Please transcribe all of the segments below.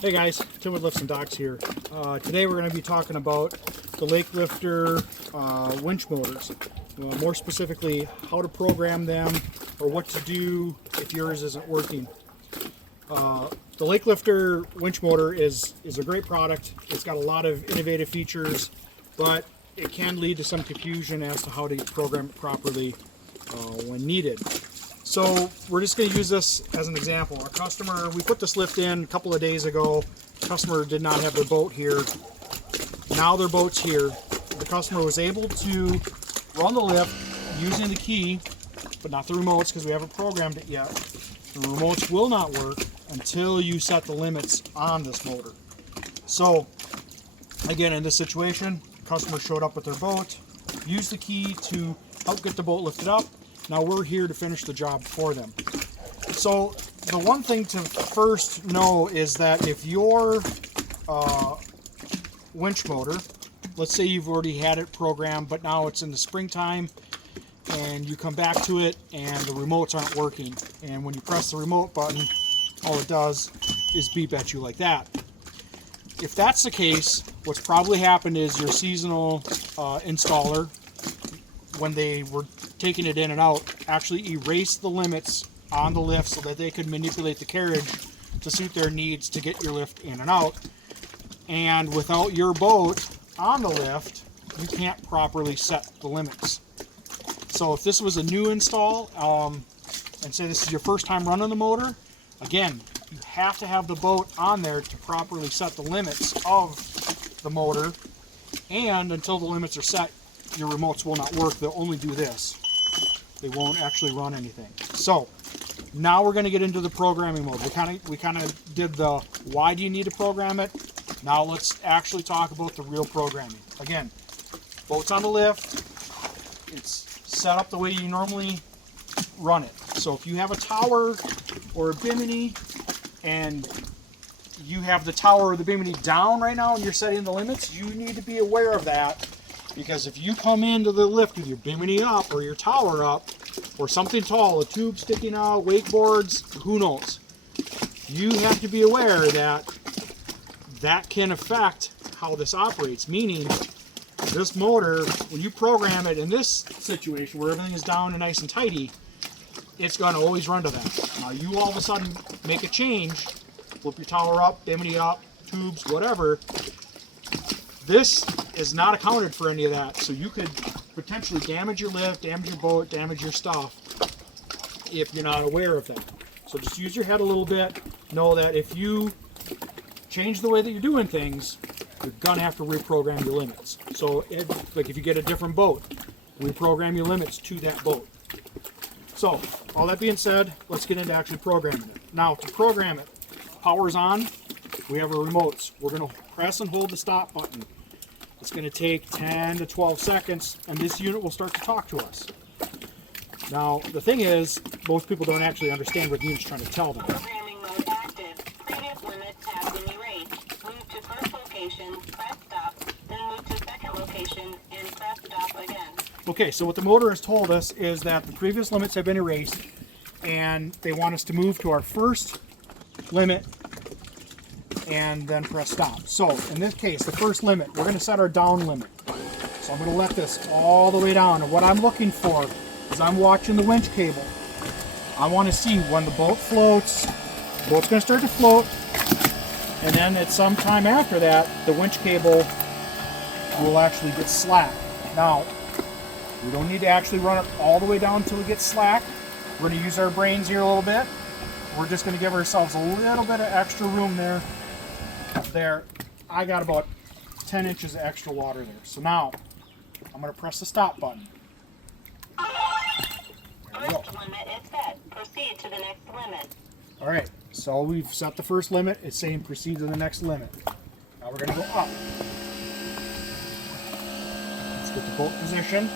Hey guys, Tim with Lifts and Docks here. Today we're going to be talking about the LakeLifter winch motors. More specifically, how to program them or what to do if yours isn't working. The LakeLifter winch motor is a great product. It's got a lot of innovative features, but it can lead to some confusion as to how to program it properly when needed. So we're just going to use this as an example. Our customer, we put this lift in a couple of days ago. The customer did not have their boat here. Now their boat's here. The customer was able to run the lift using the key, but not the remotes because we haven't programmed it yet. The remotes will not work until you set the limits on this motor. So again, in this situation, the customer showed up with their boat, used the key to help get the boat lifted up. Now we're here to finish the job for them. So the one thing to first know is that if your winch motor, let's say you've already had it programmed, but now it's in the springtime and you come back to it and the remotes aren't working. And when you press the remote button, all it does is beep at you like that. If that's the case, what's probably happened is your seasonal installer, when they were taking it in and out, actually erased the limits on the lift so that they could manipulate the carriage to suit their needs to get your lift in and out. And without your boat on the lift, you can't properly set the limits. So if this was a new install, and say this is your first time running the motor, again, you have to have the boat on there to properly set the limits of the motor. And until the limits are set, your remotes will not work. They'll only do this. They won't actually run anything. So now we're going to get into the programming mode. We kind of did the why do you need to program it. Now let's actually talk about the real programming. Again, boat's on the lift. It's set up the way you normally run it. So if you have a tower or a bimini and you have the tower or the bimini down right now and you're setting the limits, you need to be aware of that. Because if you come into the lift with your bimini up or your tower up or something tall, a tube sticking out, wakeboards, who knows, you have to be aware that that can affect how this operates. Meaning, this motor, when you program it in this situation where everything is down and nice and tidy, it's going to always run to that. Now you all of a sudden make a change, flip your tower up, bimini up, tubes, whatever. This is not accounted for any of that, so you could potentially damage your lift, damage your boat, damage your stuff if you're not aware of that. So just use your head a little bit. Know that if you change the way that you're doing things, you're gonna have to reprogram your limits. So like if you get a different boat, reprogram your limits to that boat. So all that being said, let's get into actually programming it. Now to program it, power's on, we have our remotes. We're gonna press and hold the stop button. It's going to take 10 to 12 seconds and this unit will start to talk to us. Now the thing is, most people don't actually understand what the unit's trying to tell them. Programming mode active. Previous limits have been erased. Move to first location, press stop, then move to second location and press stop again. Okay, so what the motor has told us is that the previous limits have been erased and they want us to move to our first limit and then press stop. So in this case, the first limit, we're going to set our down limit. So I'm going to let this all the way down. And what I'm looking for is I'm watching the winch cable. I want to see when the boat floats, the boat's going to start to float, and then at some time after that, the winch cable will actually get slack. Now, we don't need to actually run it all the way down until it gets slack. We're going to use our brains here a little bit. We're just going to give ourselves a little bit of extra room there. There, I got about 10 inches of extra water there. So now, I'm going to press the stop button. There we go. First limit is set. Proceed to the next limit. Alright, so we've set the first limit. It's saying proceed to the next limit. Now we're going to go up. Let's get the boat position.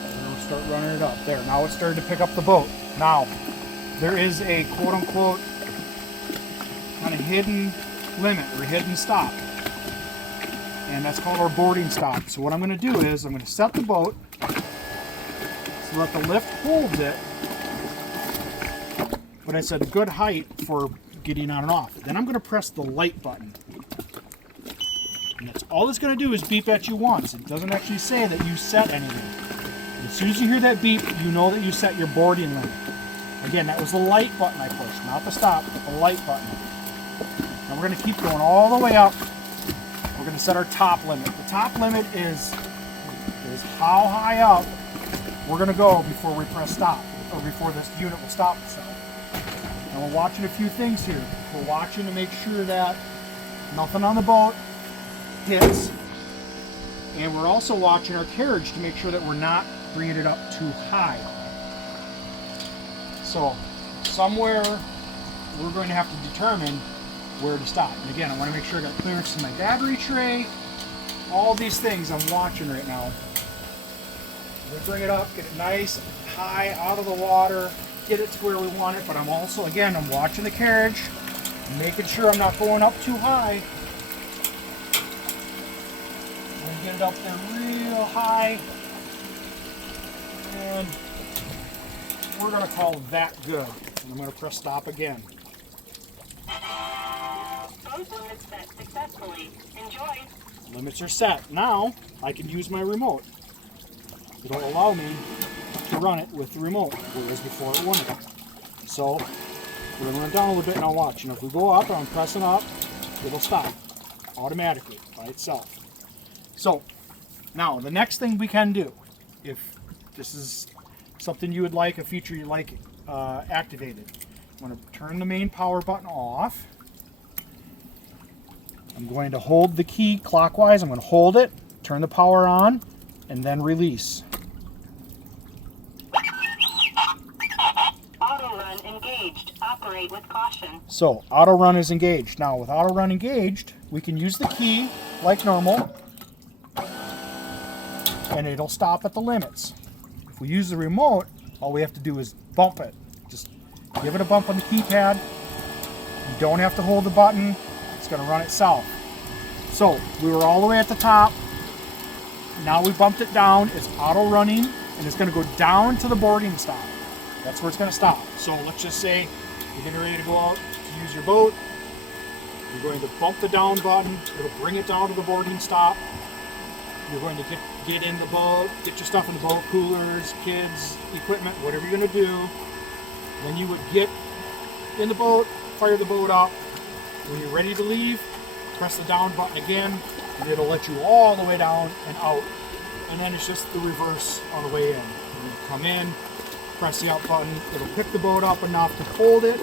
And we'll start running it up. There, now it's started to pick up the boat. Now, there is a quote-unquote kind of hidden limit or hidden stop, and that's called our boarding stop. So what I'm going to do is I'm going to set the boat so that the lift holds it, but it's at a good height for getting on and off. Then I'm going to press the light button. And that's all it's going to do is beep at you once. It doesn't actually say that you set anything. As soon as you hear that beep, you know that you set your boarding limit. Again, that was the light button I pushed, not the stop, but the light button. Now we're going to keep going all the way up. We're going to set our top limit. The top limit is how high up we're going to go before we press stop, or before this unit will stop itself. And we're watching a few things here. We're watching to make sure that nothing on the boat hits. And we're also watching our carriage to make sure that we're not bringing it up too high. So somewhere we're going to have to determine where to stop. And again, I want to make sure I got clearance in my battery tray. All these things I'm watching right now. We bring it up, get it nice, high, out of the water, get it to where we want it, but I'm also, again, I'm watching the carriage, making sure I'm not going up too high. I'm going to get it up there real high, and we're going to call that good. And I'm going to press stop again. Boat limits set successfully. Enjoy. Limits are set. Now I can use my remote. It'll allow me to run it with the remote, whereas before it wouldn't. So we're going to run it down a little bit, and I'll watch. If we go up and I'm pressing up, it'll stop automatically by itself. So now the next thing we can do, if this is something you would like, a feature you like activated, I'm going to turn the main power button off. I'm going to hold the key clockwise. I'm going to hold it, turn the power on, and then release. Auto run engaged. Operate with caution. So auto run is engaged. Now with auto run engaged, we can use the key like normal, and it'll stop at the limits. If we use the remote, all we have to do is bump it. Just give it a bump on the keypad. You don't have to hold the button. It's going to run itself. So we were all the way at the top. Now we bumped it down. It's auto running, and it's going to go down to the boarding stop. That's where it's going to stop. So let's just say you're getting ready to go out to use your boat. You're going to bump the down button. It'll bring it down to the boarding stop. You're going to get in the boat, get your stuff in the boat, coolers, kids, equipment, whatever you're going to do. Then you would get in the boat, fire the boat up. When you're ready to leave, press the down button again, and it'll let you all the way down and out. And then it's just the reverse on the way in. You come in, press the out button, it'll pick the boat up enough to hold it.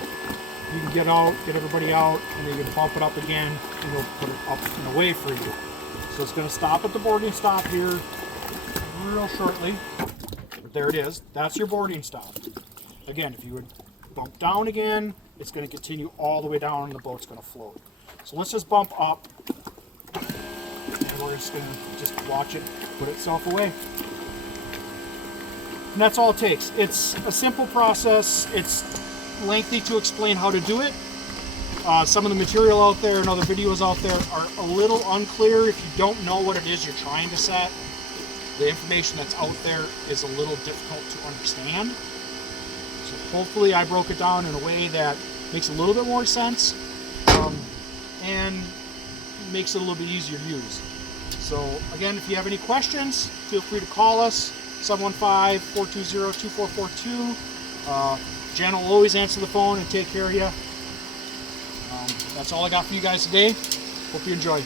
You can get out, get everybody out, and then you can bump it up again, and it'll put it up and away for you. So it's going to stop at the boarding stop here real shortly. But there it is. That's your boarding stop. Again, if you would bump down again, it's going to continue all the way down and the boat's going to float. So let's just bump up, and we're just going to just watch it put itself away. And that's all it takes. It's a simple process. It's lengthy to explain how to do it. Some of the material out there and other videos out there are a little unclear. If you don't know what it is you're trying to set, the information that's out there is a little difficult to understand. So hopefully I broke it down in a way that makes a little bit more sense and makes it a little bit easier to use. So again, if you have any questions, feel free to call us, 715-420-2442. Jen will always answer the phone and take care of you. That's all I got for you guys today. Hope you enjoy.